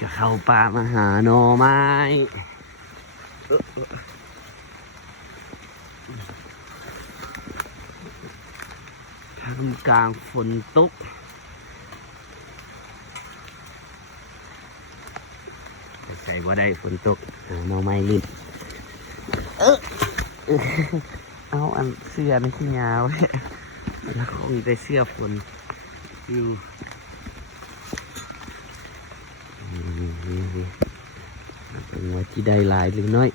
ก็เข้าป่ามาหาหน่อไม้ท่ามกลางฝนตกใส่ว่าได้ฝนตกหาหน่อไม้ลิ้นเอาอันเสื้อนี่ขี้ยาวแล้วคงได้เสื้อฝนอยู่เป็นว่าที่ได้หลายหรือน้อย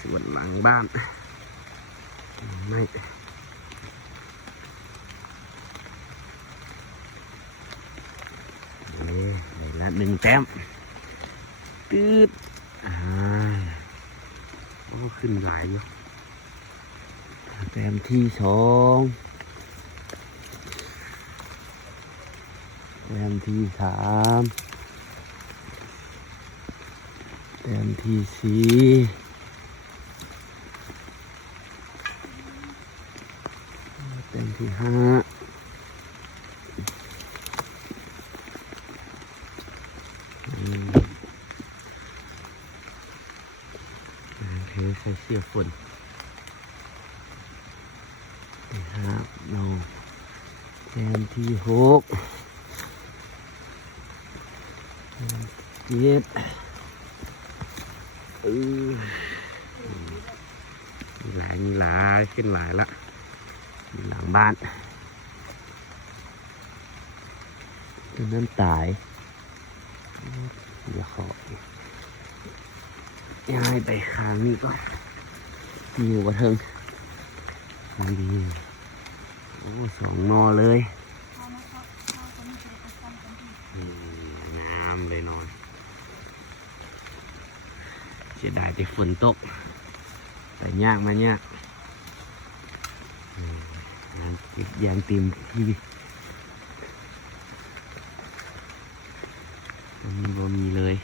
ส่วนหลังบ้านไม่ละหนึ่งแต้มตืดโอ้ขึ้นหลายอยู่แต้มที่สองแต้มที่สามแต้มที่สี่แต้มที่ห้าใส่เสื้อฝนนะครับเราแต้มที่หกเจ็ดมีหลายขึ้นหลายละหลังบ้านต้นน้ำตายเดี๋ยวขอย้ายไปข้างนี้ก่อนมีอยู่บนเทิงดีโอ้สองนอเลยน้ำเลยนอนเสียดายไปฝนตกแต่ยากมายากยางติมที่มันบ่มีเลย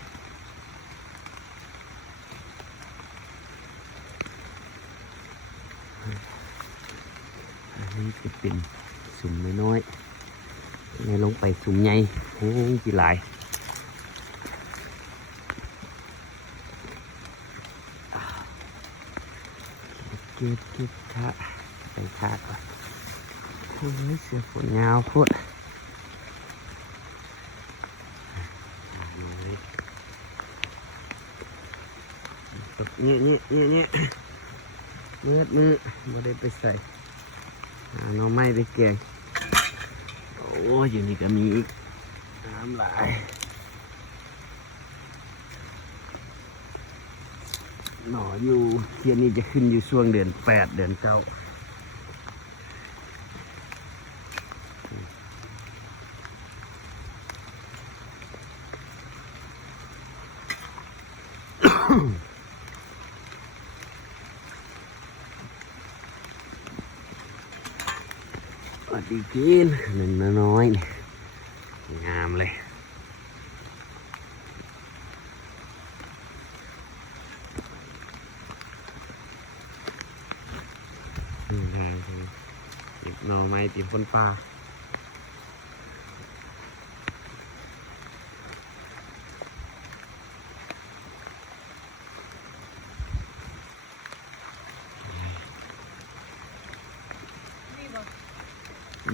อันนี้จะเป็นสุ่มน้อยๆในลงไปสุ่มใหญ่โอ้ยกี่หลายเก็บขาใส่ขาก่อนโอ้ยเสือฝนยาวโคตรเนี่ยมือไม่ได้ไปใส่น้องไม้ไปเกงโอ้ยอยู่นี่ก็มีอีกน้ำไหลหน่ออยู่เทียนนี้จะขึ้นอยู่ช่วงเดือน8 เดือน 9สวัสดีกินหนึ่งน้อยงามเลยหน่อไม้ตีพ้นปลา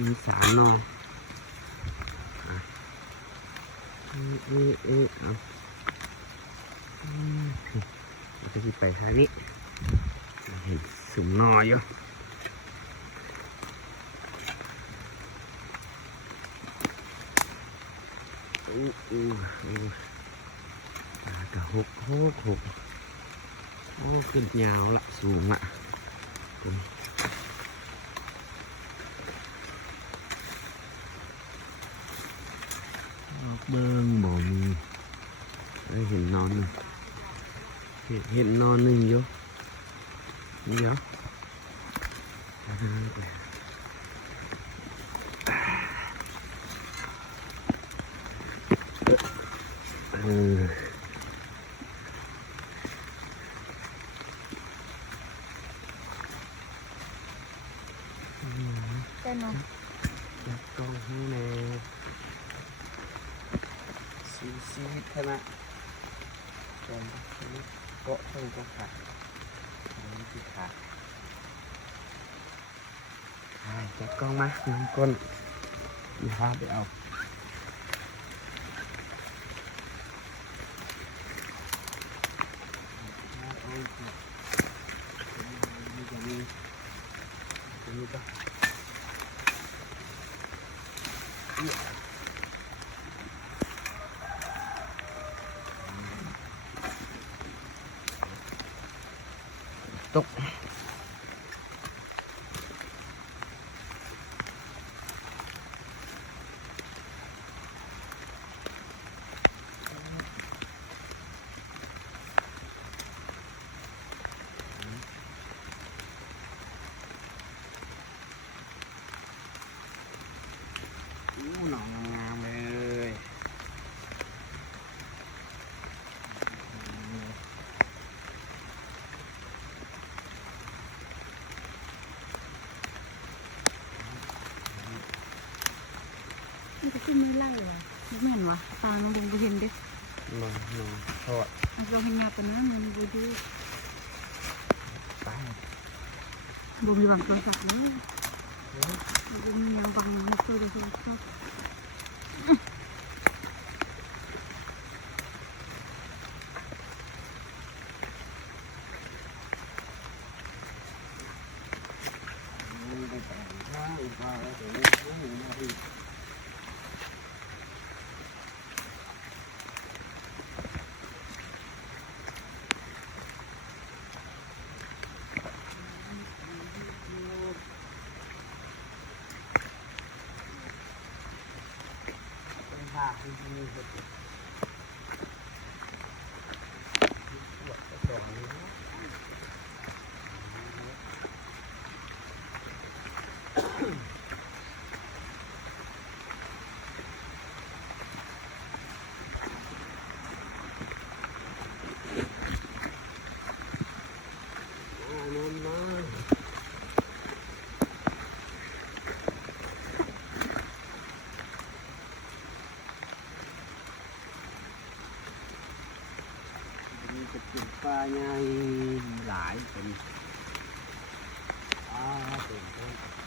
มี3 นอเราจะไปทางนี้เห็นสุ่มนออยู่กระหกโอ้ขึ้นยาวละสูงละเบิ้งบ่มีเห็นนอนหนึ่งเห็นนอนหนึ่งอยู่นี่เหรอ กล้องให้แน่ซีดใช่ไหมจมโต๊ะเพิ่งก็ขาดนี่คือขาดจับกล้องมาน้ำก้นมีภาพไปเอาตกหนองงามเลยมันจะขึ้นไม่ไล่เหรอไม่เห็นวะตาลงไปเห็นดิ หนองทอด เราเห็นยาตัวนั้นมันบูดู ไป บูมีบังโทรศัพท์นะบูมียังบังตัวเดียวชอบจะเป็นปลาใหญ่หลายเป็นปลาเป็น